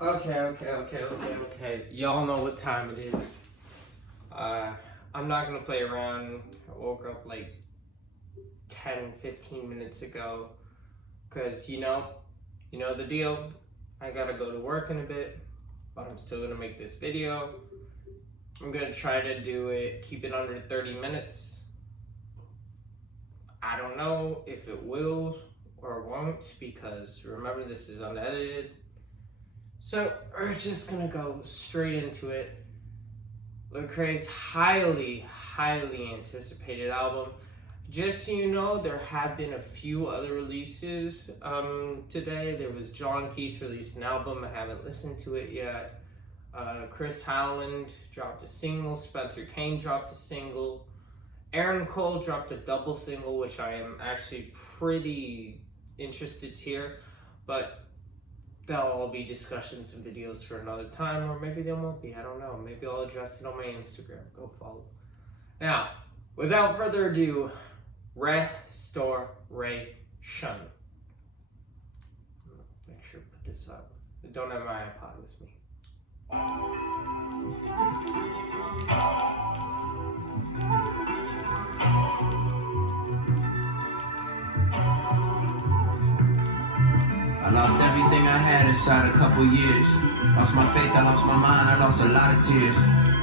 Okay. Y'all know what time it is. I'm not gonna play around. I woke up like 10-15 minutes ago. Cause you know the deal. I gotta go to work in a bit, but I'm still gonna make this video. I'm gonna try to do it, keep it under 30 minutes. I don't know if it will or won't, because remember, this is unedited. So we're just gonna go straight into it. Lecrae's highly anticipated album. Just so you know, there have been a few other releases today. There was John Keith released an album. I haven't listened to it yet. Chris Howland dropped a single. Spencer Kane dropped a single. Aaron Cole dropped a double single, which I am actually pretty interested to hear. But that'll all be discussions and videos for another time, or maybe they won't be. I don't know. Maybe I'll address it on my Instagram. Go follow. Now, without further ado, Restoration. Make sure to put this up. I don't have my iPod with me. I lost everything I had inside a couple years. Lost my faith, I lost my mind, I lost a lot of tears.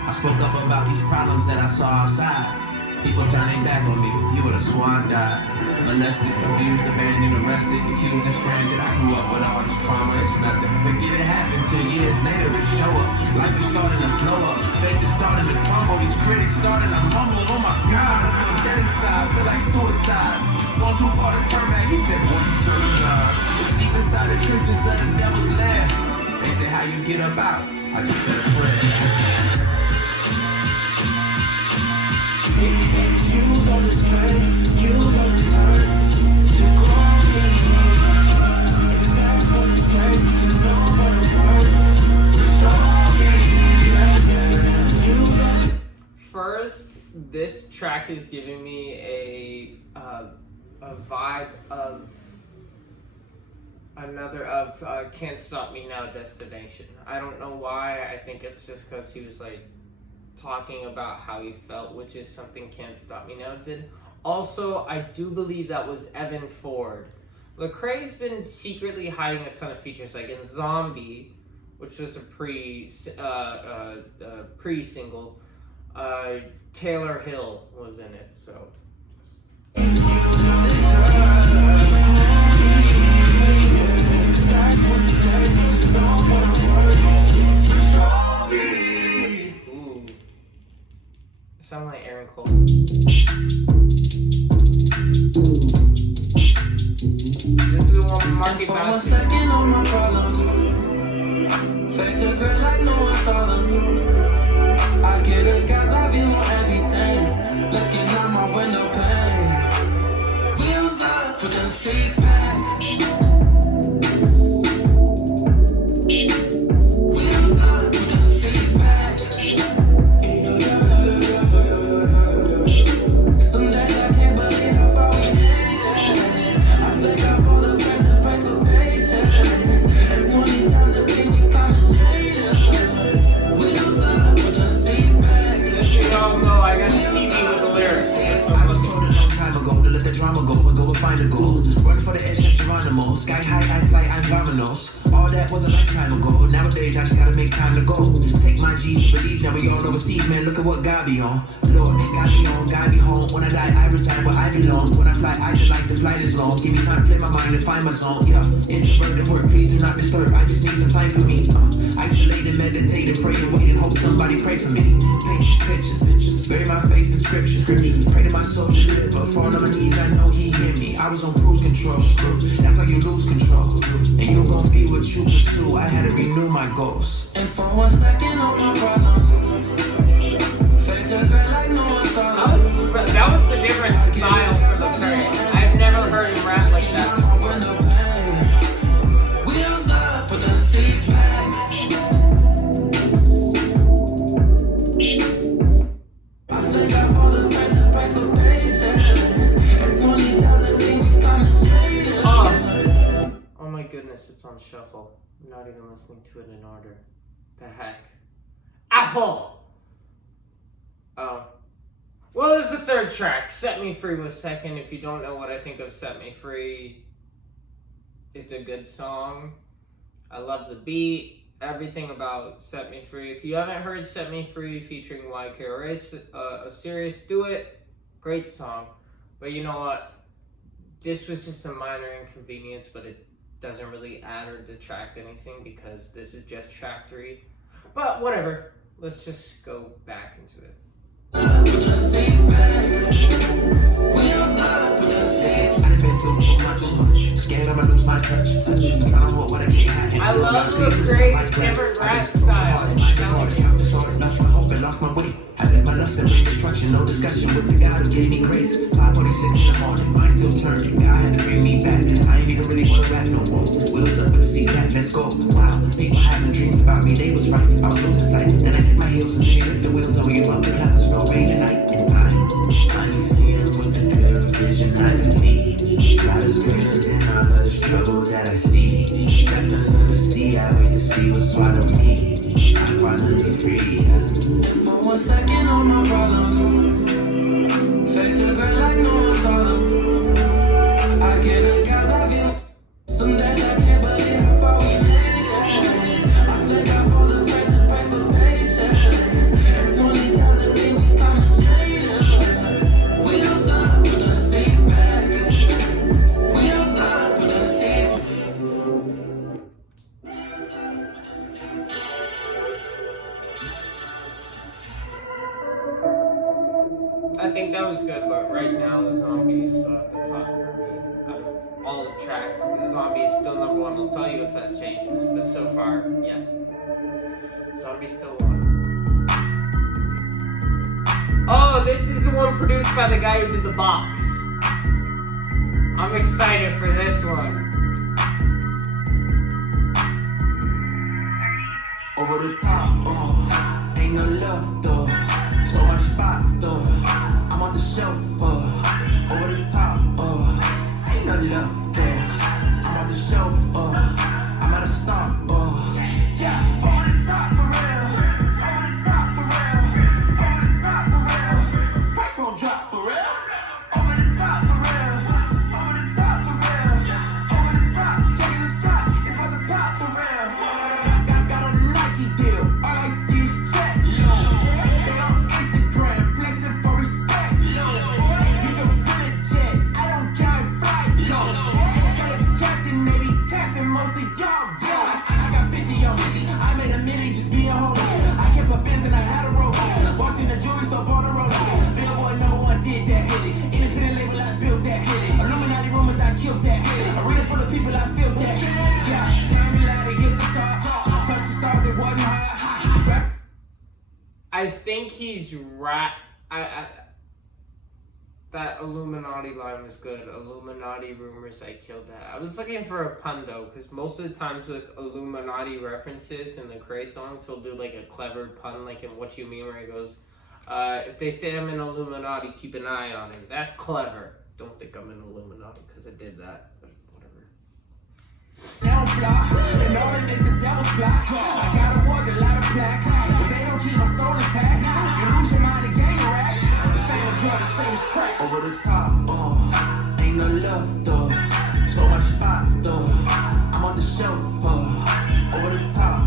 I spoke up about these problems that I saw outside. People turn their back on me, you would've sworn I died. Molested, abused, abandoned, arrested, accused, and stranded. I grew up with all this trauma, it's nothing. Forget it happened till years later it show up. Life is starting to blow up, faith is starting to crumble. These critics starting to mumble. Oh my God, I feel genocide, feel like suicide. Going too far to turn back, he said, boy, you turn God. It's deep inside the trenches of the devil's lair. They say, how you get up out? I just said a prayer. Use all this pain, use all this hurt to call me. If that's what it takes to know what it hurt, First, this track is giving me a vibe of Can't Stop Me Now Destination. I don't know why. I think it's just because he was like talking about how he felt, which is something Can't Stop Me Now did. Also, I do believe that was Evan Ford. Lecrae's been secretly hiding a ton of features, like in Zombie, which was a pre-single. Taylor Hill was in it, so. Sound like Aaron Cole. This is one Marky for a second, all my problems fade to girl like no one saw them. I get a God's I feel on everything. Looking out my window pane. Wheels up, put the seats back. Sky high, I fly, I'm Domino's. All that was a lifetime ago. Nowadays, I just gotta make time to go. Take my G's to Belize, now we all overseas, man. Look at what God be on. Lord, God be on, God be home. When I die, I reside where I belong. When I fly, I just like the flight is long. Give me time to play my mind and find my song. Yeah, introverted work, please do not disturb. I just need some time for me. Isolate and meditate and pray and wait and hope somebody pray for me. Pictures, bury my face in scripture. Pray to my soul to live, but fall on my knees, I know he hear me. I was on cruise control. That's how you lose control. And you gon' be what you pursue. I had to renew my goals. And for 1 second, all my problems face a girl like no one saw. That was a different style for the track. I've never heard him rap like that before. Wheels up, put the seats back. I think I fall the friends and break the patience. It's 20,000 feet, we kinda straight. Oh my goodness, it's on shuffle. I'm not even listening to it in order. The heck? Apple! Oh. Well, there's the third track. Set Me Free was second. If you don't know what I think of Set Me Free, it's a good song. I love the beat. Everything about Set Me Free. If you haven't heard Set Me Free featuring YK Osiris, do it. Great song. But you know what? This was just a minor inconvenience, but it doesn't really add or detract anything because this is just track 3. But whatever. Let's just go back into it. I've been through so much. Scared I'ma lose my touch. Trying to hold what I can't have. I love Lecrae's different rap style. Lost my hope and lost my way. I let my lust and destruction. No discussion with the God who gave me grace. 5:46 in the morning, mind still turning. God had to bring me back. I ain't even really wanna rap no more. Wheels up with the seat back, let's go. Wow, people having dreams about me, they was right. I was losing sight. Then I hit my heels and they lift the wheels over your mother. Clouds, snow, rain, and night. And I finally see him with the clear vision I believe. God is greater than all of this trouble that I see. Trapped under the sea, I wait to see what swallow me. I'm finally free. And for 1 second, all my problems fade to the ground like no one saw them. I get a guys I feel. Some days I can't believe how far we made it. I thank God for the faith and price of patience. And 20,000 feet, we coming straight. We outside, put the seats back. We outside, put the seats. I think that was good, but right now Zombie is at the top for me. Out of all the tracks, Zombie is still number 1. I'll tell you if that changes, but so far, yeah. Zombie's still 1. Oh, this is the one produced by the guy who did the box. I'm excited for this one. Over the top, ain't no love though. So much spot though. I'm on the shelf, over the top, ain't no love though. I'm on the shelf, I'm at a stop, yeah. Over the top for real, over the top for real, over the top for real. Price won't drop for real. Over the top for real, over the top for real, over the top. Checking the stock, it's about to pop for real. Got on the Nike deal, all I see is checks. They on Instagram flexing for respect. You go get a jet, I don't drive flight. Got a captain, maybe capping mostly y'all. I got 50 on 50, I made a mini just being holy. I kept a Benz and I had a roll. Walked in the jewelry store, bought a roll. Billboard, no one did that, hit it. Independent label, I built that, hit it. Illuminati rumors, I killed that, hit it. Arena full of people, I feel that, yeah. Now we allowed to hit the top. Touch the stars, it wasn't high. I think he's that Illuminati line was good. Illuminati rumors, I killed that. I was looking for a pun though, because most of the times with Illuminati references in the Lecrae songs, he'll do like a clever pun, like in What You Mean, where he goes, if they say I'm an Illuminati, keep an eye on him. That's clever. Don't think I'm an Illuminati, because I did that, but whatever. Don't fly, and all it is the devil's fly. I gotta walk a lot of plaques, but they don't keep my soul intact. You lose your mind and gain racks. The fame and joy, the same track. Over the top, ain't no love though. So much spot though. I'm on the shelf, over the top,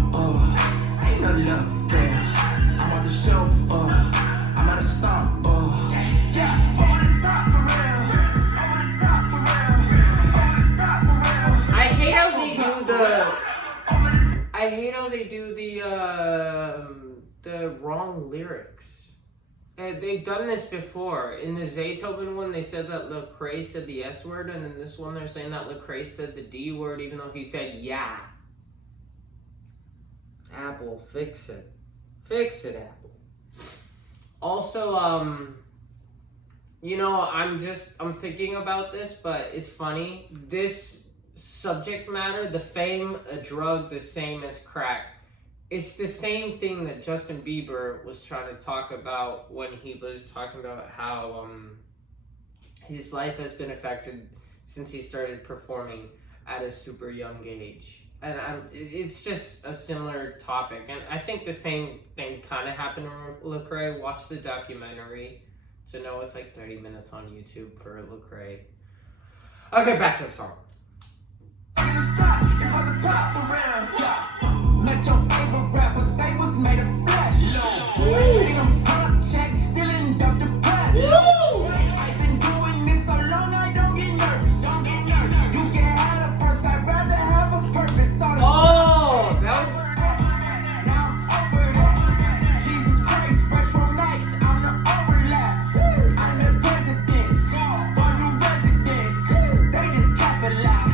ain't no love though. I'm on the shelf, I'm at a stop, yeah. Over the top for real, over the top for real, over the top for real. I hate how they do the wrong lyrics. They've done this before. In the Zaytoven one, they said that Lecrae said the S word, and in this one, they're saying that Lecrae said the D word, even though he said yeah. Apple, fix it. Fix it, Apple. Also, you know, I'm thinking about this, but it's funny. This subject matter, the fame, a drug, the same as crack. It's the same thing that Justin Bieber was trying to talk about when he was talking about how his life has been affected since he started performing at a super young age. and it's just a similar topic, and I think the same thing kind of happened to Lecrae. Watch the documentary to know it's like 30 minutes on YouTube for Lecrae. Okay, back to the song. Let your favorite rappers, they was made of flesh. See them pump checks, still in dump the press. I've been doing this so long, I don't get nervous. You can have the perks, I'd rather have a purpose. Oh, that was. Now I'm over that. Jesus Christ, fresh from nights, I'm the overlap. I'm the president, one new residence. They just cap a lot.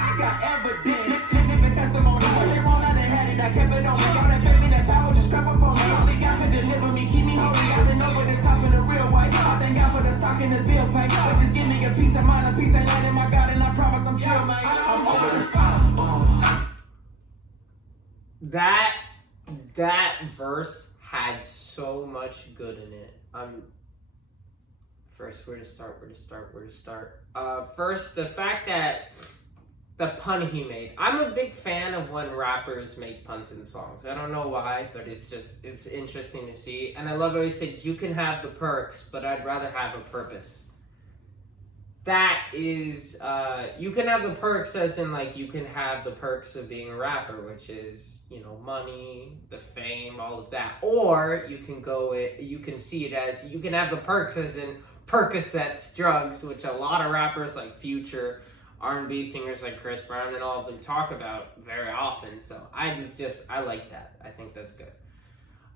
I got evidence, living testimony. What they want, I done had it. I kept it on me. All that fame and that power just strap up on me. Only God can deliver me, keep me holy. I've been over the top of the real white. I thank God for the stock in the bill pay. But just give me a piece of mind, a piece of land in my God, and I promise I'm chill, man. I'm over the top. That verse had so much good in it. First, where to start? First, the fact that the pun he made. I'm a big fan of when rappers make puns in songs. I don't know why, but it's interesting to see. And I love how he said, you can have the perks, but I'd rather have a purpose. That is, you can have the perks as in, like, you can have the perks of being a rapper, which is, you know, money, the fame, all of that. Or you can see it as, you can have the perks as in Percocets, drugs, which a lot of rappers like Future, R&B singers like Chris Brown and all of them talk about very often. So I like that. I think that's good.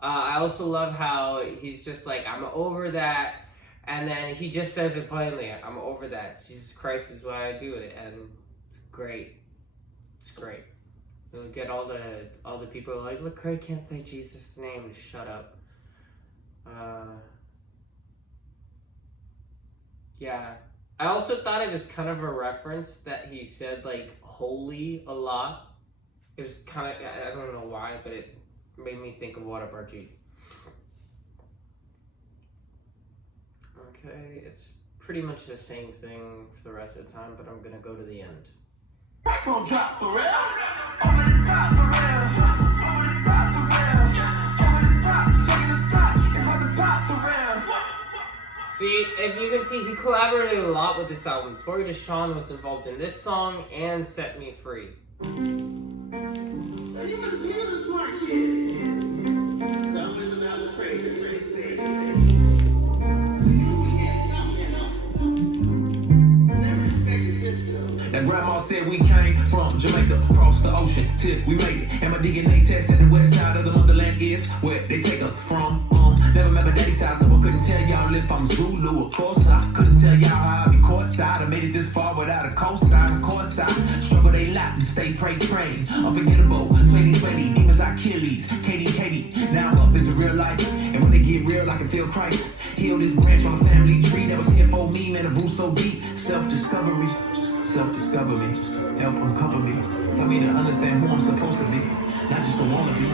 I also love how he's just like, I'm over that. And then he just says it plainly, I'm over that. Jesus Christ is why I do it. And great. It's great. You'll get all the people who are like, Lecrae can't say Jesus' name. Shut up. Yeah. I also thought it was kind of a reference that he said, like, holy a lot. It was kind of, I don't know why, but it made me think of What Up RG. Okay, it's pretty much the same thing for the rest of the time, but I'm gonna go to the end. That's gonna drop for real. Over the top for real. Over the top for real. Over the top, checking the stock. It's about to pop for real. See, if you can see, he collaborated a lot with this album. Tori Deshawn was involved in this song and Set Me Free. You're a smart kid. I'm living out of crazy. That grandma said we came from Jamaica, across the ocean till we made it. And my DNA test at the west side of the motherland is where they take us from. Never met my daddy's side, so I couldn't tell y'all if I'm Zulu. Of course, I couldn't tell y'all how I be courtside. I made it this far without a cosign. Of course, I struggle they lot and stay trained. Unforgettable, sweaty, demons Achilles, Katie. Now I'm up is a real life, and when they get real, I can feel Christ. Heal this branch on the family tree that was here for me, man. A root so deep, self-discover me, help uncover me, help me to understand who I'm supposed to be, not just a wannabe.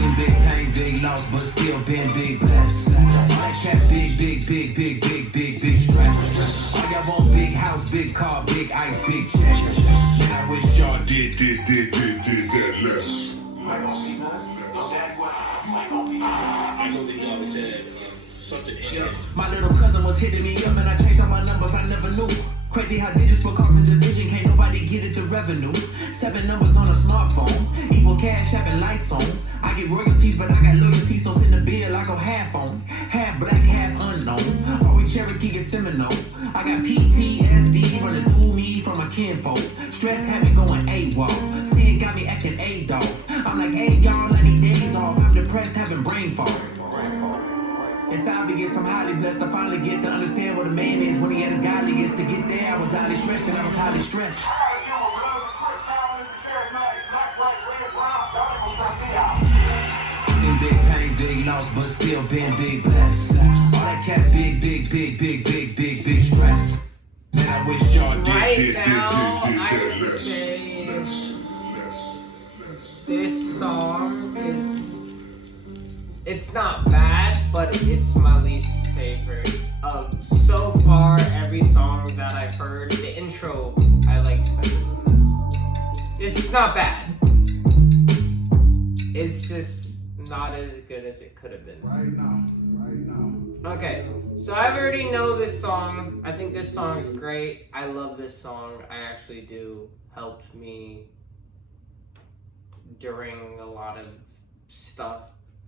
Seen big pain, big loss, but still been big blessed. Like cat, big stress. All y'all want big house, big car, big ice, big check. Man, I wish y'all did that less. I know that he always said something in it. My little cousin was hitting me up and I changed all my numbers, I never knew. Crazy how digits for cause and division, can't nobody get it the revenue. 7 numbers on a smartphone, equal cash having lights on. I get royalties, but I got loyalty, so send the bill, I go half on. Half black, half unknown. Always Cherokee and Seminole. I got PTSD running through me from my kinfolk. Stress had me going AWOL. Sin got me acting A-dog. I'm like, hey y'all, I need days off. I'm depressed, having brain fog. It's obvious I'm highly blessed. I finally get to understand what a man is when he at his godliest. To get there, I was highly stretched and I was highly stressed. Seen big pain, big loss, but still been big blessed. All that cat, big stress. Man, I wish y'all did I would say this song is, it's not bad, but it's my least favorite of so far, every song that I've heard, the intro I liked better than this. It's not bad. It's just not as good as it could have been. Right now. Okay, so I already know this song. I think this song is great. I love this song. I actually do. Helped me during a lot of stuff.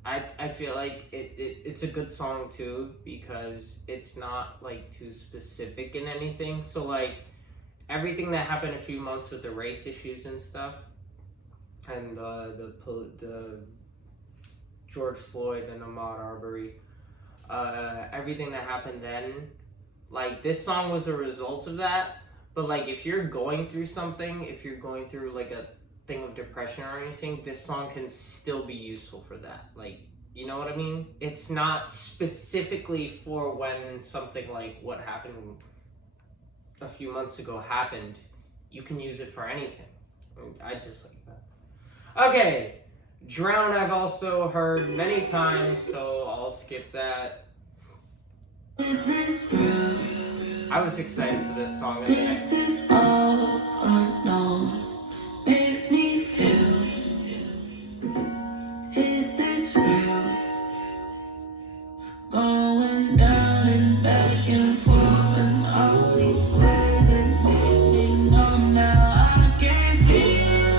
I feel like it's a good song too because it's not like too specific in anything. So like everything that happened a few months with the race issues and stuff, and the George Floyd and Ahmaud Arbery, everything that happened then, like this song was a result of that. But like if you're going through something, if you're going through like a thing of depression or anything, this song can still be useful for that. Like, you know what I mean? It's not specifically for when something like what happened a few months ago happened. You can use it for anything. I just like that. Okay, Drown I've also heard many times, so I'll skip that. Is this real? I was excited for this song. This is all unknown. Makes me feel. Is this real? Going down and back and forth and all these ways it makes me numb now. I can feel.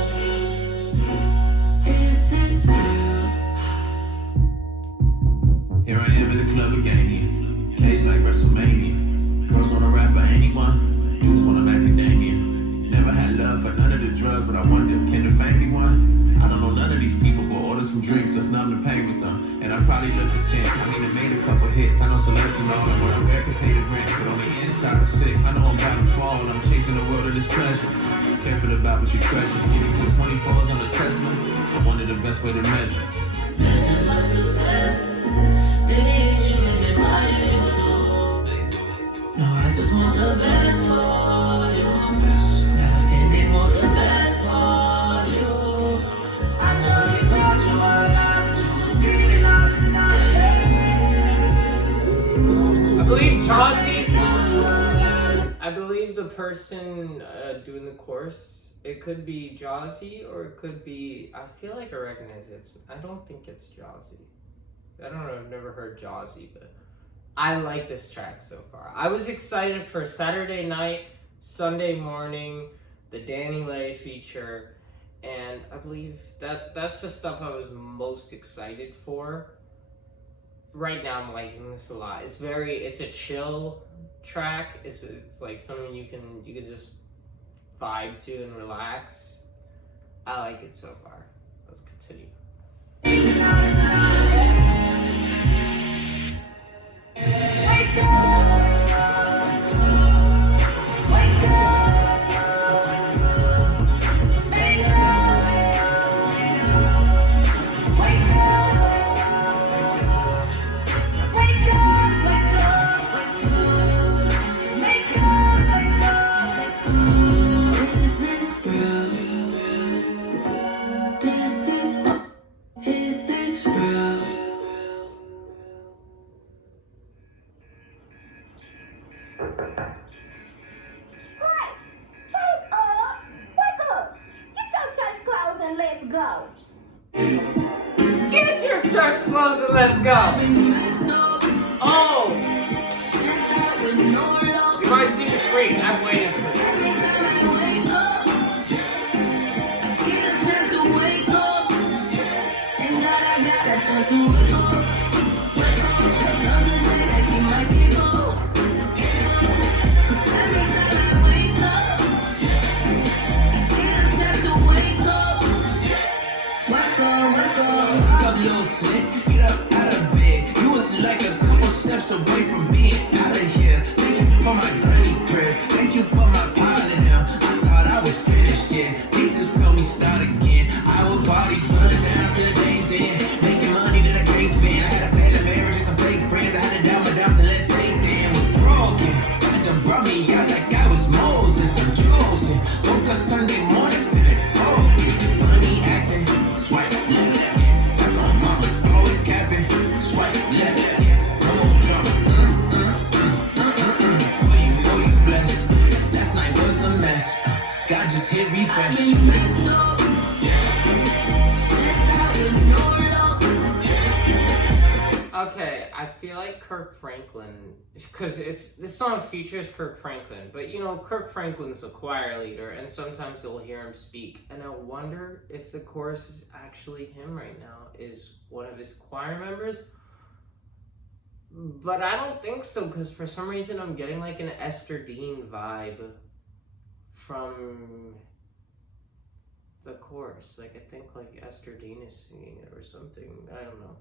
Is this real? Here I am in the club again. Cage like WrestleMania. Girls wanna rap by anyone. Dudes wanna macadamia. Never had love for none of the drugs, but I wonder, can the fame be one? I don't know none of these people, but order some drinks, let's numb the pain with them. And I probably look content. I mean, I made a couple hits. I know celebs and all, and what I wear can pay the rent. But on the inside, I'm sick. I know I'm about to fall. I'm chasing the world of its pleasures. Careful about what you treasure. Give me put 24s on a Tesla. I wonder the best way to measure. Measures of success. They hate you and they admire you too. No, I just want the best for you. They want the best for you. I know you thought you were alive, but you were dreaming all this time. I believe Chauncey, I believe the person doing the course, it could be Jazzy or it could be, I feel like I recognize it. I don't think it's Jazzy. I don't know, I've never heard Jazzy, but I like this track so far. I was excited for Saturday night, Sunday morning, the Danny Lay feature, and I believe that's the stuff I was most excited for. Right now I'm liking this a lot. It's a chill track. It's like something you can just vibe to and relax. I like it so far. Let's continue. Get your church clothes and let's go. Oh! You might see the freak. I'm waiting for this. Get up out of bed. You was like a couple steps away from being out of here. Thank you for my granny prayers. Thank you for my pilot now. I thought I was finished, yeah. Jesus told me start again. I will party sundown to the day's end. Making money that I can't spend. I had a failing marriage and some fake friends. I had to down my doubts and let fake damn was broken. God done brought me out like I was Moses. I'm chosen. Woke up Sunday morning feeling focused. Money acting, swipe left. Swipe left, come on, drama. just hit refresh. Okay, I feel like Kirk Franklin, because this song features Kirk Franklin, but you know, Kirk Franklin's a choir leader, and sometimes you'll hear him speak, and I wonder if the chorus is actually him right now, is one of his choir members, but I don't think so, because for some reason I'm getting like an Esther Dean vibe from the chorus. Like, I think like Esther Dean is singing it or something, I don't know.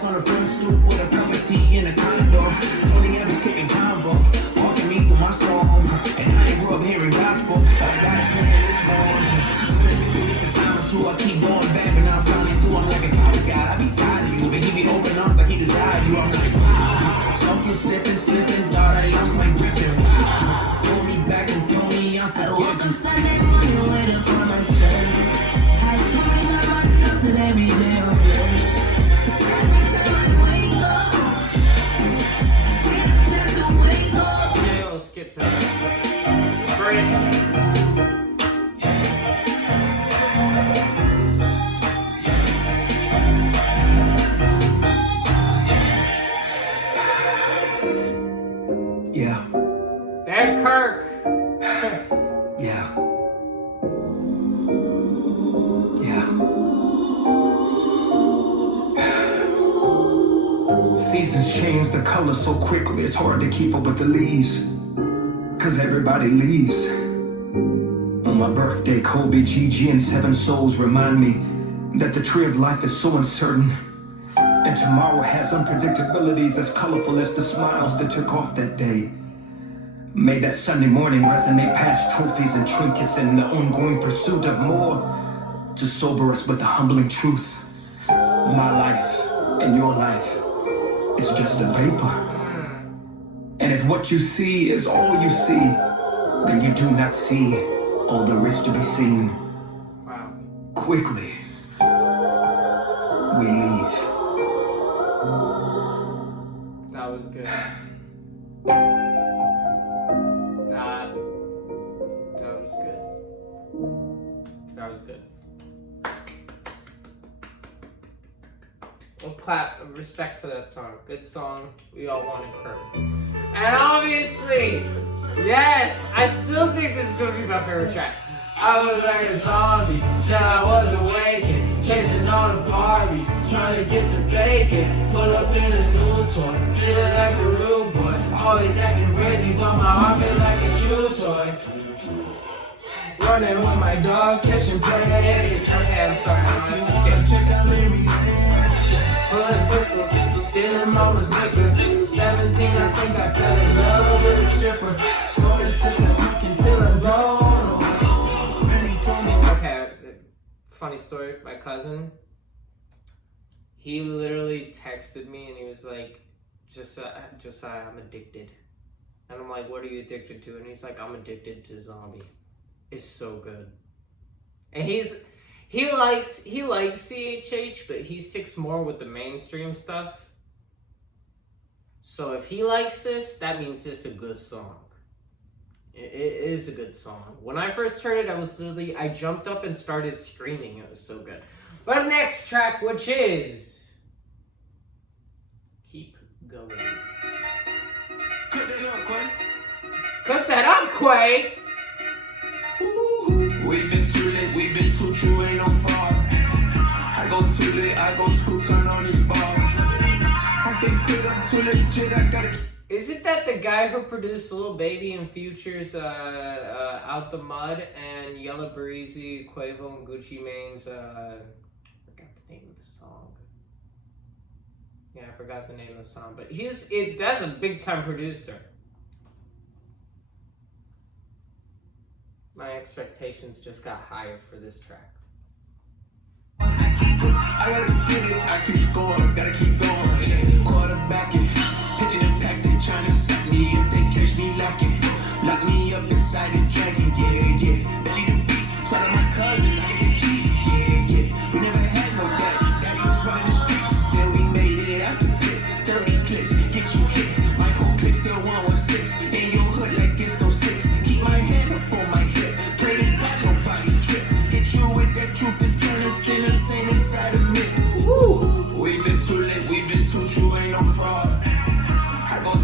On the front stoop with a cup of tea in a condo. Tony Evans kicking convo, walking me through my storm. And I ain't grew up hearing gospel, but I got it printed this morning. Maybe this a time or two, I keep going back, but now I'm finally through. I'm like, if I was God, I'd be tired of you, but he be open arms like he desired you. I'm like, wow. Smoking, sipping, slipping, thought I lost my grip and wow. Pulled me back and told me I'm forgiven. I woke up Sunday morning with a on my chest. Had to remind myself that every day I'm blessed. Skip to that. Break. Yeah. That Kirk. Yeah. Yeah. Seasons change the color so quickly, it's hard to keep up with the leaves. Cause everybody leaves. On my birthday, Kobe, Gigi, and 7 souls remind me that the tree of life is so uncertain. And tomorrow has unpredictabilities as colorful as the smiles that took off that day. May that Sunday morning resonate past trophies and trinkets in the ongoing pursuit of more to sober us with the humbling truth. My life and your life is just a vapor. And if what you see is all you see, then you do not see all there is to be seen. Wow. Quickly, we leave. That was good. That was good. That was good. Well, clap, respect for that song. Good song. We all wanted Kirk. And obviously, yes, I still think this is gonna be my favorite track. I was like a zombie till I was awakened, chasing all the Barbies, trying to get the bacon. Pull up in a new toy, feeling like a rude boy. Always acting crazy, but my heart feel like a chew toy. Running with my dogs, catching plays. Okay, I'm sorry. Check out Mary Lane. Pulling pistols, stealing mama's liquor. 17, I think I fell in love with a stripper. Snorting, sipping, sneaking till I'm gone. Okay, funny story. My cousin, he literally texted me and he was like, Josiah, I'm addicted. And I'm like, what are you addicted to? And he's like, I'm addicted to Zombie. It's so good. And he likes CHH, but he sticks more with the mainstream stuff. So if he likes this, that means it's a good song. It is a good song. When I first heard it, I jumped up and started screaming. It was so good. But next track, which is Keep Going. Cook that up, Quay. We've been too late, we've been too true, ain't no fraud. I go too late, I go too turn on these bars. I think good, I'm too legit, I gotta. Is it that the guy who produced Lil Baby and Future's Out the Mud and Yella Bereezy, Quavo, and Gucci Mane's I forgot the name of the song. Yeah, I forgot the name of the song, but that's a big time producer. My expectations just got higher for this track. I gotta get it, I keep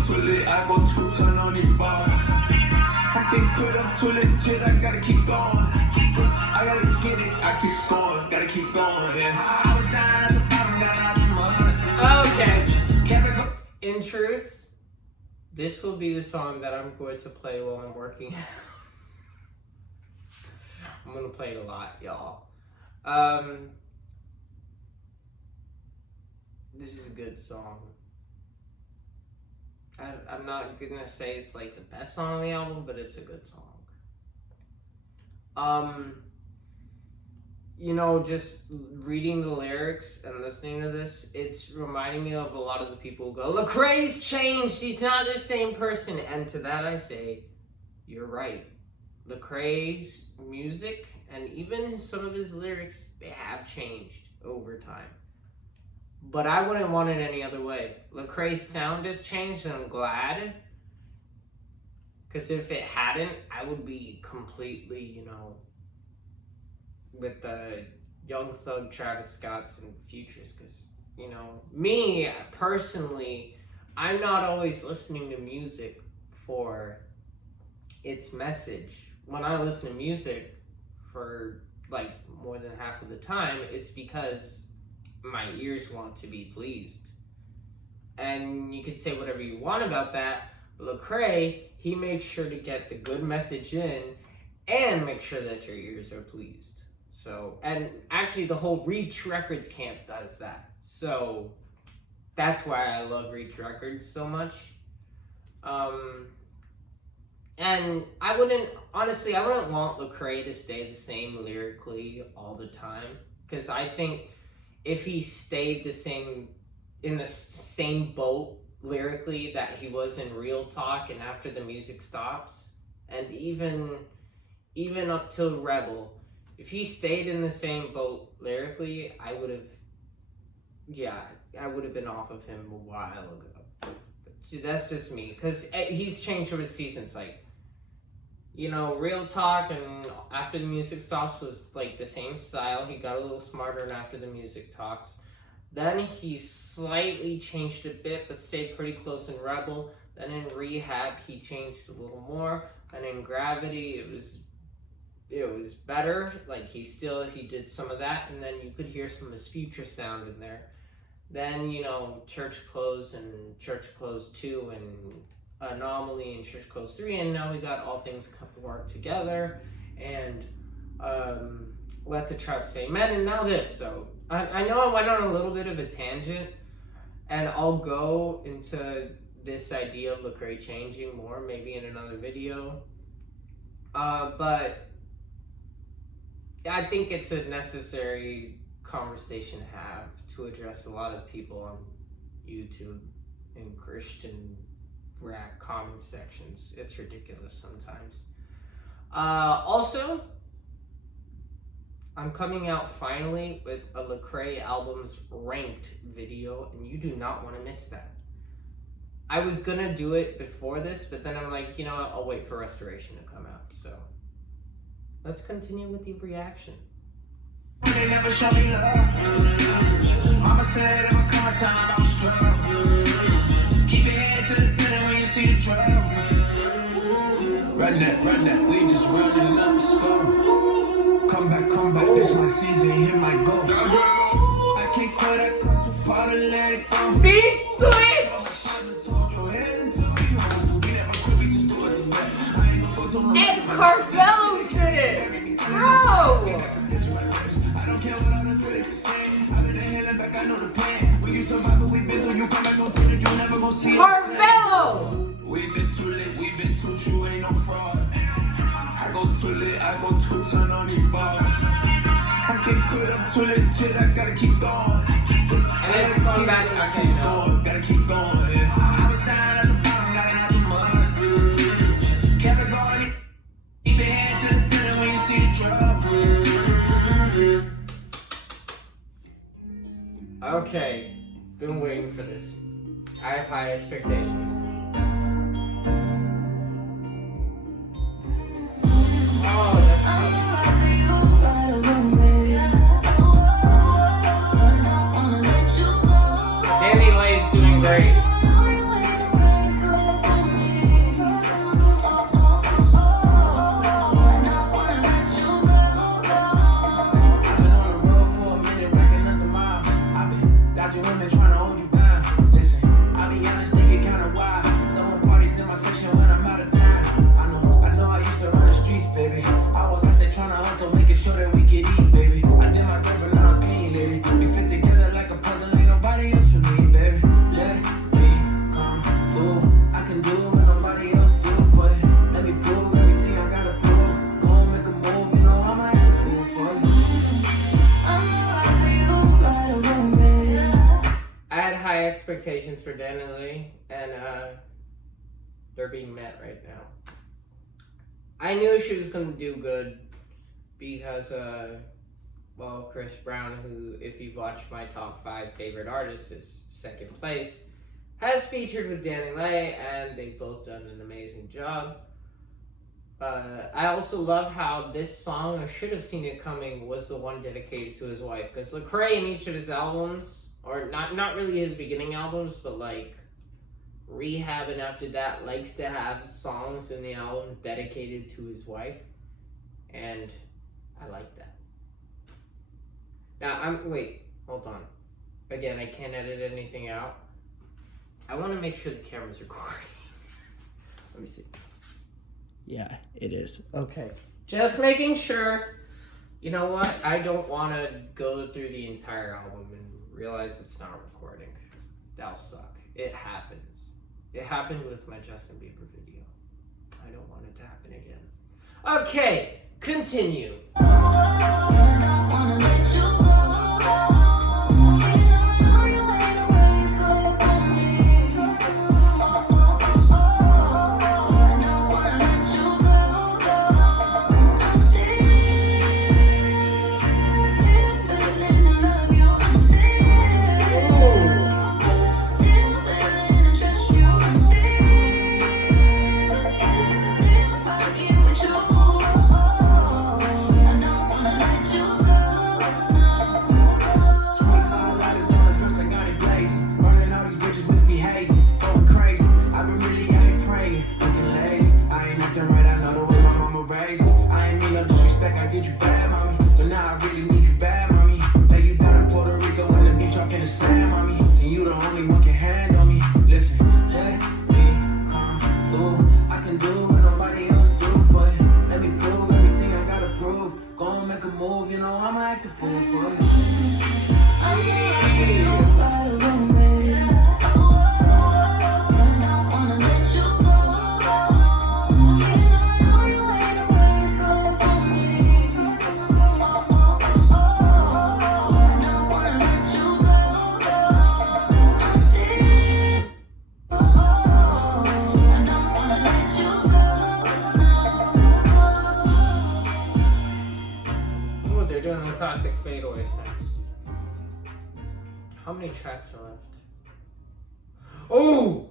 too lit, I go too turn on these bars. I can't quit, I'm too legit, I gotta keep going. I gotta get it, I keep scoring, gotta keep going. Yeah. I was down at the bottom, got out of mud. Okay. In truth, this will be the song that I'm going to play while I'm working out. I'm gonna play it a lot, y'all. This is a good song. I'm not gonna say it's like the best song on the album, but it's a good song. You know, just reading the lyrics and listening to this, it's reminding me of a lot of the people who go, Lecrae's changed, he's not the same person. And to that I say, you're right. Lecrae's music and even some of his lyrics, they have changed over time. But I wouldn't want it any other way. Lecrae's sound has changed, and I'm glad. Because if it hadn't, I would be completely, you know, with the Young Thug, Travis Scott's, and Futures. Because, you know, me, personally, I'm not always listening to music for its message. When I listen to music for, like, more than half of the time, it's because my ears want to be pleased. And you could say whatever you want about that, but Lecrae, he makes sure to get the good message in and make sure that your ears are pleased. So, and actually the whole Reach Records camp does that. So that's why I love Reach Records so much. And I wouldn't want Lecrae to stay the same lyrically all the time, because I think if he stayed the same, in the same boat lyrically that he was in Real Talk and After the Music Stops, and even up till Rebel, if he stayed in the same boat lyrically, I would have been off of him a while ago. But that's just me, because he's changed over the seasons. Like, you know, Real Talk and After the Music Stops was like the same style. He got a little smarter in After the Music Talks. Then he slightly changed a bit, but stayed pretty close in Rebel. Then in Rehab, he changed a little more. And in Gravity, it was better. Like, he did some of that, and then you could hear some of his Future sound in there. Then, you know, Church Clothes and Church Clothes 2 and Anomaly and Church Clothes 3, and now we got All Things Work Together and Let the Tribe Say Amen, and now this. So I know I went on a little bit of a tangent, and I'll go into this idea of Lecrae changing more maybe in another video, but I think it's a necessary conversation to have to address a lot of people on YouTube and Christian rap comment sections. It's ridiculous sometimes. Also, I'm coming out finally with a Lecrae album's ranked video, and you do not want to miss that. I was gonna do it before this, but then I'm like, you know what, I'll wait for Restoration to come out. So let's continue with the reaction. They never show me love. Mama said if I come a time I'll struggle. Keep your head to the center when you see the trouble. Run that, we just running up the score. Come back, this my season, here my go. I can't quit, I come too far to let it go. Beat switch! And Carvello did it! Bro! I don't care what other critics say. I've been in hell and back, I know the plan. When you survive what we've been through, you come back on Twitter, you never gon' see it. Carvello! We've been too lit, we've been too true, ain't no fraud. I go too lit, I go too turn on these bars. I can't quit, I'm too legit, I gotta keep going. And it's going back to the I keep going, gotta keep going. Yeah. I was down at the bottom, got out the mud. Kept it going, keep your head to the center when you see the trouble. Okay, been waiting for this. I have high expectations. Oh, that's Danny Lay's doing great. expectations for Lecrae, and they're being met right now. I knew she was gonna do good because, well, Chris Brown, who, if you've watched my top 5 favorite artists, is second place, has featured with Lecrae, and they've both done an amazing job. I also love how this song, I should have seen it coming, was the one dedicated to his wife. Because Lecrae in each of his albums, or not really his beginning albums, but like Rehab and after that, likes to have songs in the album dedicated to his wife. And I like that. Now, wait, hold on. Again, I can't edit anything out. I want to make sure the camera's recording. Let me see. Yeah, it is. Okay. Just making sure. You know what? I don't want to go through the entire album and realize it's not recording. That'll suck. It happens. It happened with my Justin Bieber video. I don't want it to happen again. Okay, continue. Classic fadeaway sounds. How many tracks are left? Oh!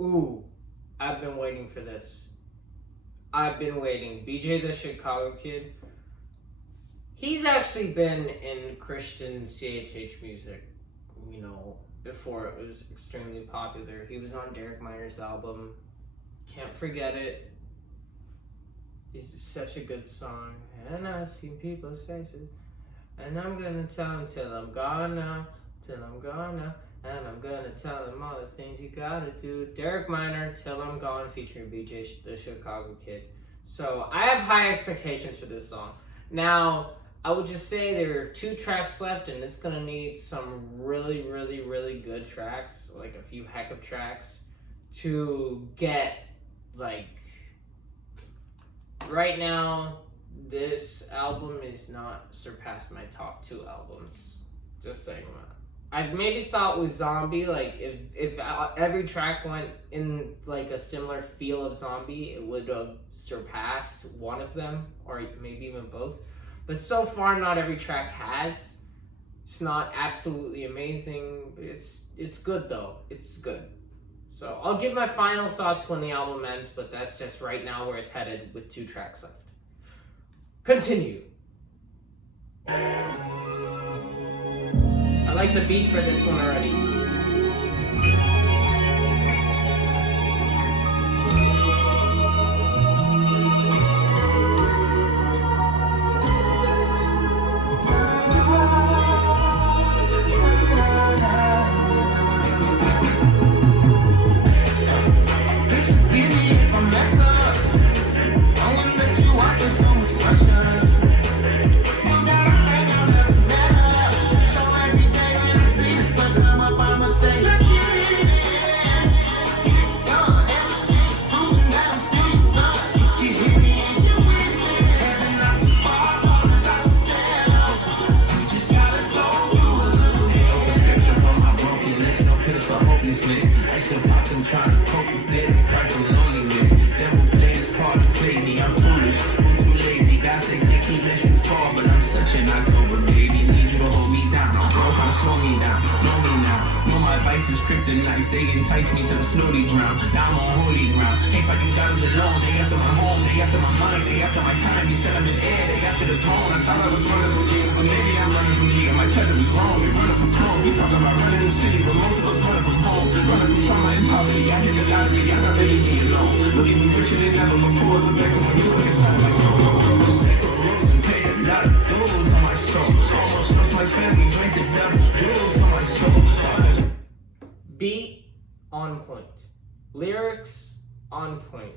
Ooh, I've been waiting for this. I've been waiting. BJ the Chicago Kid. He's actually been in Christian CHH music, you know, before it was extremely popular. He was on Derek Minor's album, Can't Forget It. It's such a good song. And I've seen people's faces, and I'm gonna tell them till I'm gone now, till I'm gone now, and I'm gonna tell them all the things you gotta do. Derek Minor, Till I'm Gone, featuring BJ the Chicago Kid. So I have high expectations for this song. Now, I would just say there are 2 tracks left, and it's gonna need some really, really, really good tracks, like a few heck of tracks, to get, like, right now, this album is not surpassed my top 2 albums. Just saying that. I maybe thought with Zombie, like, if every track went in, like, a similar feel of Zombie, it would have surpassed one of them, or maybe even both. But so far, not every track has. It's not absolutely amazing. It's good, though. It's good. So I'll give my final thoughts when the album ends, but that's just right now where it's headed with 2 tracks left. Continue. I like the beat for this one already. Still got a thing I'll never let her. So every day when I see the sun come up, I can play that cry from loneliness. Devil play this part to play me, I'm foolish. I'm too lazy, God say take me lest you fall. But I'm such an October baby, need you to hold me down. Girl trying to slow me down, know me now. Know my vice is kryptonite, they entice me to slowly drown. Now I'm on holy ground, can't fight these battles alone. They after my home, they after my mind, they after my time. You said I'm in air, they after the throne. I thought I was running from demons, but maybe I'm running from you. And my tether was wrong, they running from home. We talk about running the city, but most of us running from home. Running from trauma and poverty, I hit the lottery, I'm not letting me alone. Look at me richer than ever, but poor as a beggar when you look inside my soul. And pay a lot of dues on my soul. Almost lost my family, drank the devil's jewels on my soul. Stars. Beat on point, lyrics on point.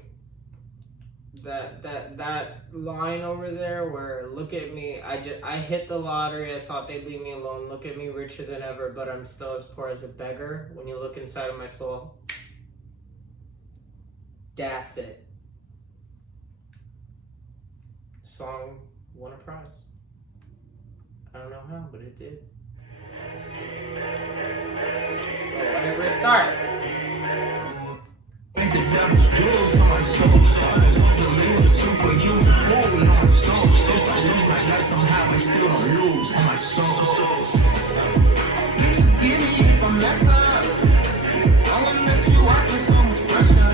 That line over there where look at me, I hit the lottery, I thought they'd leave me alone. Look at me, richer than ever, but I'm still as poor as a beggar. When you look inside of my soul, that's it. Song won a prize. I don't know how, but it did. Oh, whenever it start. Make the devil's jewels on my soul. Stars was a little superhuman fool on my soul. If I lose my life somehow, I still don't lose on my soul. Please forgive me if I mess up. I wanna let you watch with so much pressure.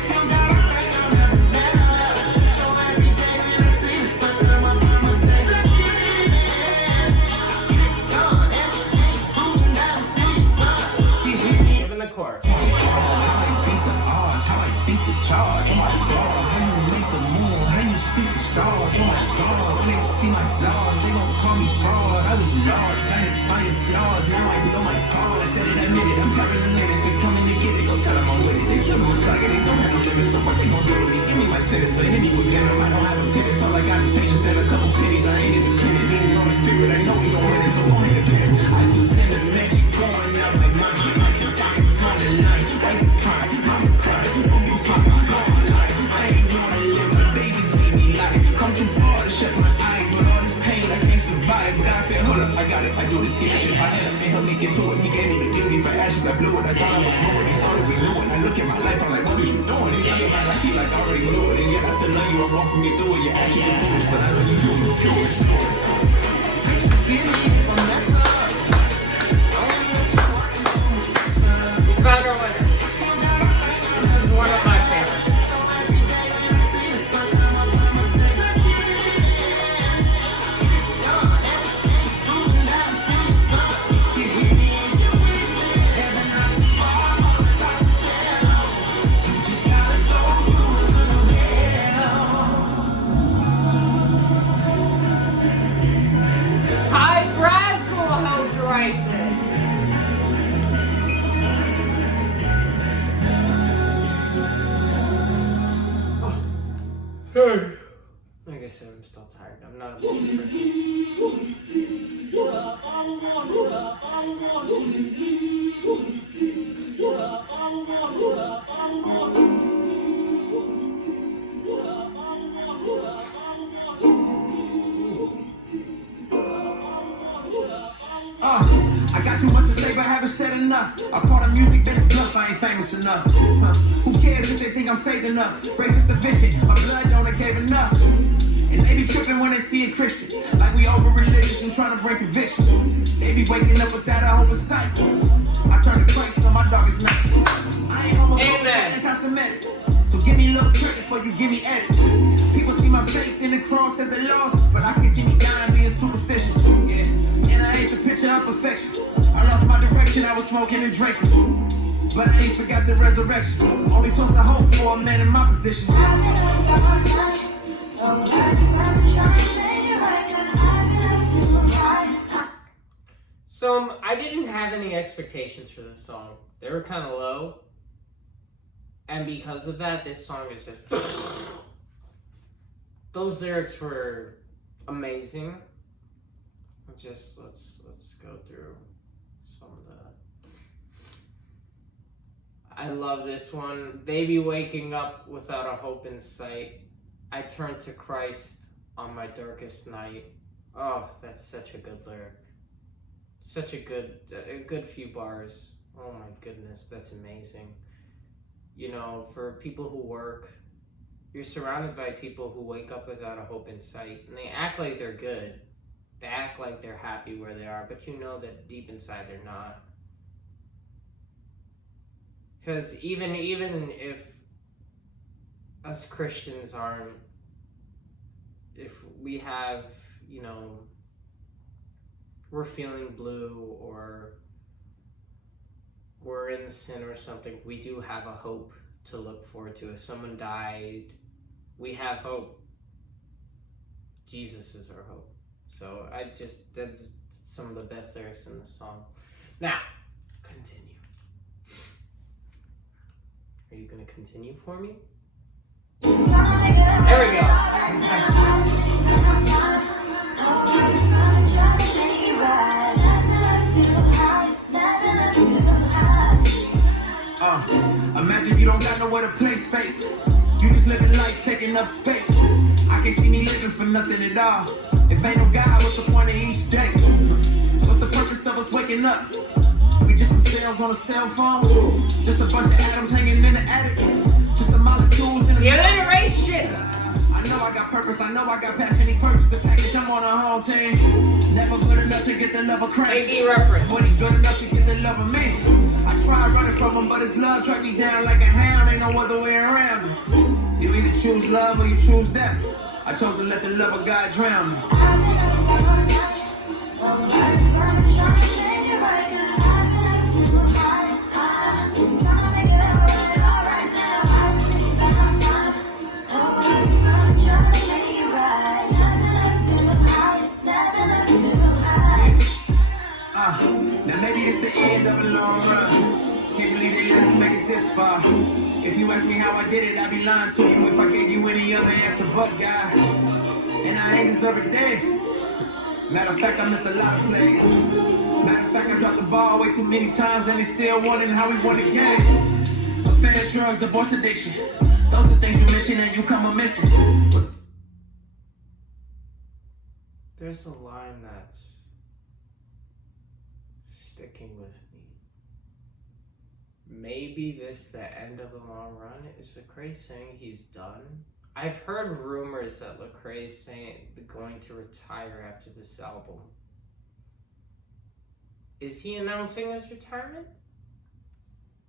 Still got a thing I'll never let up. So every day when I see the sun, my mama say, let's get it in. Get it done, everything proving that I'm still your son. You hear me? Give in the chorus. How I beat the charge, oh my God, how you make the moon, how you speak the stars, oh my God, when they see my flaws, they gon' call me fraud, I was lost, blinded by your flaws, now I know my call, I said it, I admit it, I'm having the limits, they coming to get it, go tell them I'm with it, they kill the Messiah, they don't have no limits, so what they gon' do to me, give me my sentence, or hit me with venom, I don't have a penance, all I got is patience and a couple pennies, I ain't independent, even on the spirit, I know we gon' win it, so go independence, I was in the magic, going out like mine, like the diamonds on the line, wife cry, mama cry, don't be fucking life. I ain't wanna live, my babies leave me life. Come too far to shut my eyes, but all this pain I can't survive. God said, hold up, I got it, I do this. He lifted my head up and helped me get to it. He gave me the beauty for ashes, I blew it. I thought I was ruined, he started renewing. I look at my life, I'm like, what is you doing? It's like my life, feel like I already blew it. And yet I still love you, I'm walking you through it. Your actions are foolish, but I love you, you'll do it. Please forgive me if I mess up. I wanna let you watch it so much pressure. We found our winner. This is one of my favorites. Ty Brazel helped write this. Like I said, I'm still tired. I'm not a morning person. I got too much to say, but haven't said enough. I call the music business bluff, I ain't famous enough. Who cares if they think I'm saved enough? Gracious sufficient, my blood donor gave enough. And they be tripping when they see a Christian, like we over religious and trying to bring conviction. They be waking up without a hope in sight. I turn to Christ on my darkest night. I ain't homophobic, anti-Semitic. So give me a little credit before you give me edits. People see my faith in the cross as a loss, but I can see me dying being superstitious. Yeah, and I ain't the picture of perfection. I lost my direction, I was smoking and drinking. But I ain't forgot the resurrection. Only source of hope for a man in my position. So I didn't have any expectations for this song. They were kind of low. And because of that, this song is just... Those lyrics were amazing. Just let's go through some of the... I love this one. They be waking up without a hope in sight. I turn to Christ on my darkest night. Oh, that's such a good lyric. Such a good few bars. Oh my goodness, that's amazing. You know, for people who work, you're surrounded by people who wake up without a hope in sight, and they act like they're good. They act like they're happy where they are, but you know that deep inside they're not. Because even if us Christians aren't, if we have, you know, we're feeling blue or we're in sin or something, we do have a hope to look forward to. If someone died, we have hope. Jesus is our hope. So that's some of the best lyrics in the song. Now, continue. Are you gonna continue for me? There we go. Imagine you don't got nowhere to place faith. You just living life taking up space. I can't see me living for nothing at all. If ain't no God, what's the point of each day? What's the purpose of us waking up? We just some cells on a cell phone. Just a bunch of atoms hanging in the attic. Just some molecules in the alliteration. I know I got purpose, I know I got passion. He purchased the package, I'm on a home team. Never good enough to get the love of Christ. AB reference. But he's good enough to get the love of me. I tried running from him, but his love tracked me down like a hound. Ain't no other way around me. You either choose love or you choose death. I chose to let the love of God drown me. Now maybe this the end of a long run. Can't believe they let us make it this far. If you ask me how I did it, I'd be lying to you if I gave you any other answer but God. And I ain't deserve a day. Matter of fact, I miss a lot of plays. Matter of fact, I dropped the ball way too many times and they still wanting how we won the game. Affairs, drugs, divorce, addiction. Those are things you mention and you come a missing. There's a line that's sticking with me. Maybe this the end of the long run. Is Lecrae saying he's done? I've heard rumors that Lecrae is saying going to retire after this album. Is he announcing his retirement?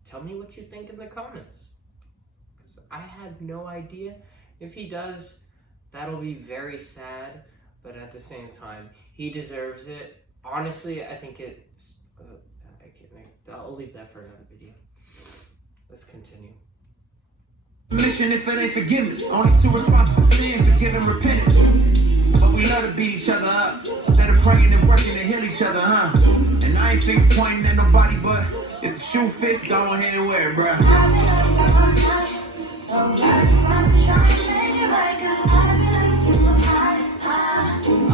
Tell me what you think in the comments. Because I had no idea. If he does, that'll be very sad. But at the same time, he deserves it. Honestly, I think it's... I'll leave that for another video. Let's continue. Mission if it ain't forgiveness. Only two responses for sin, forgive and repentance. But we love to beat each other up. Instead of praying and working to heal each other, huh? And I ain't finger pointing at nobody, but if the shoe fits, go ahead and wear it, bruh.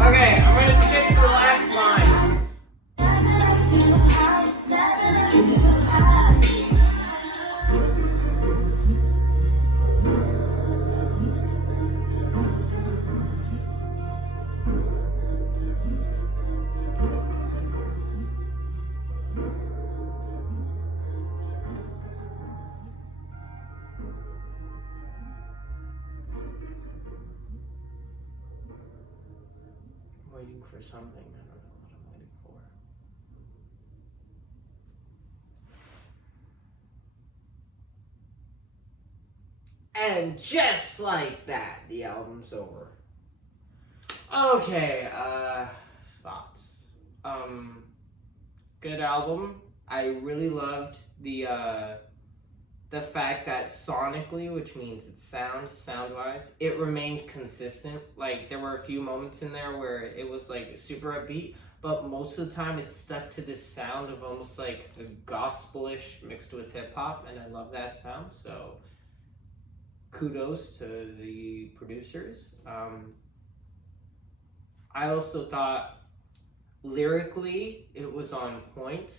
Okay, I'm gonna skip to the last line. Waiting for something, I don't know what I'm waiting for. And just like that, the album's over. Okay, thoughts. Good album. I really loved the fact that sonically, which means it sound-wise, it remained consistent. Like, there were a few moments in there where it was, like, super upbeat, but most of the time it stuck to this sound of almost, like, a gospelish mixed with hip-hop, and I love that sound, so kudos to the producers. I also thought, lyrically, it was on point.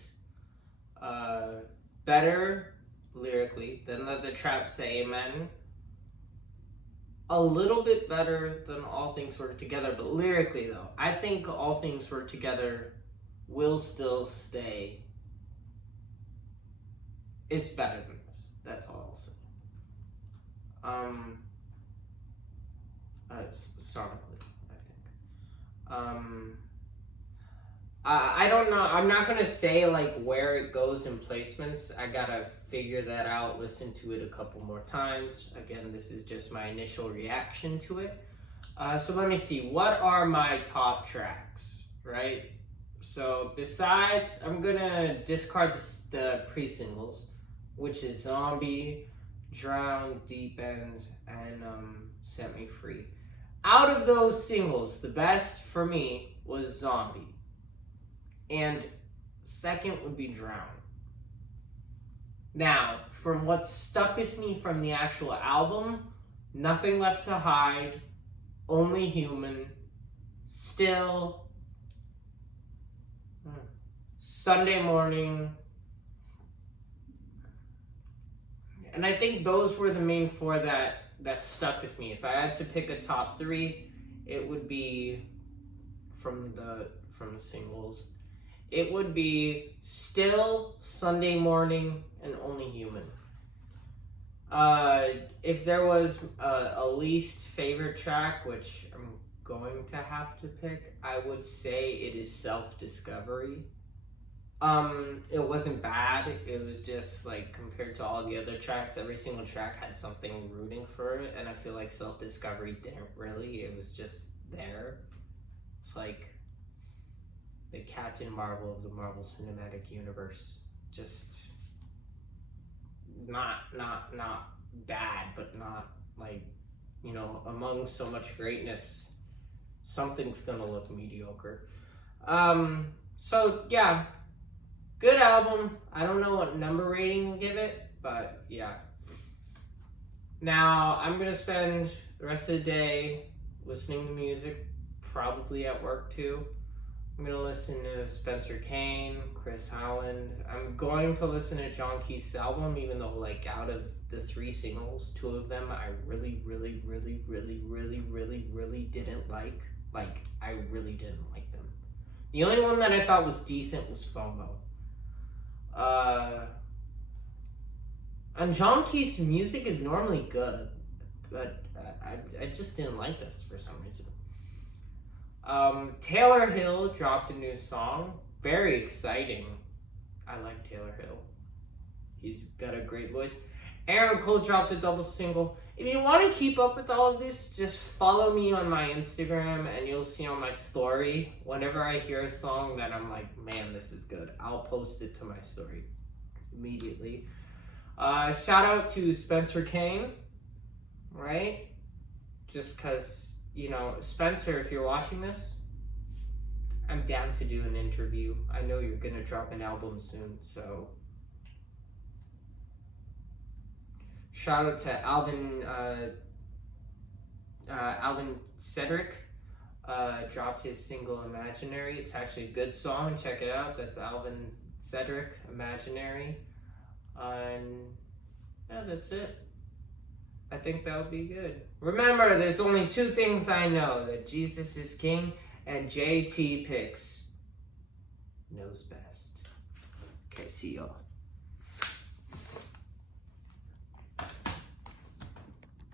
Better lyrically than Let the Trap Say Amen. A little bit better than All Things Work Together, but lyrically though, I think All Things Work Together will still stay. It's better than this. That's all I'll say. sonically, I think. I don't know. I'm not gonna say like where it goes in placements. I gotta figure that out, listen to it a couple more times. Again, this is just my initial reaction to it. So let me see. What are my top tracks, right? So besides, I'm gonna discard the pre-singles, which is Zombie, Drown, Deep End, and Set Me Free. Out of those singles, the best for me was Zombie. And second would be Drown. Now, from what stuck with me from the actual album, Nothing Left to Hide, Only Human, Still, Sunday Morning, and I think those were the main four that stuck with me. If I had to pick a top three, it would be from the singles. It would be Still, Sunday Morning, and Only Human. If there was a least favorite track, which I'm going to have to pick, I would say it is Self-Discovery. It wasn't bad. It was just like compared to all the other tracks, every single track had something rooting for it, and I feel like Self-Discovery didn't really. It was just there. It's like the Captain Marvel of the Marvel Cinematic Universe. Just not bad, but not like, you know, among so much greatness, something's gonna look mediocre. So yeah, good album. I don't know what number rating to give it, but yeah. Now I'm gonna spend the rest of the day listening to music, probably at work too. I'm gonna listen to Spencer Kane, Chris Howland. I'm going to listen to John Keith's album, even though like out of the 3 singles, 2 of them I really didn't like. Like, I really didn't like them. The only one that I thought was decent was FOMO. And John Keith's music is normally good, but I just didn't like this for some reason. Taylor Hill dropped a new song. Very exciting. I like Taylor Hill. He's got a great voice. Aaron Cole dropped a double single. If you want to keep up with all of this, just follow me on my Instagram and you'll see on my story. Whenever I hear a song that I'm like, man, this is good, I'll post it to my story immediately. Shout out to Spencer Kane, right? Just because, you know, Spencer, if you're watching this, I'm down to do an interview. I know you're gonna drop an album soon, so. Shout out to Alvin Cedric. Dropped his single Imaginary. It's actually a good song. Check it out. That's Alvin Cedric, Imaginary. And yeah, that's it. I think that'll be good. Remember, there's only 2 things I know: that Jesus is King and JT Picks knows best. Okay, see y'all.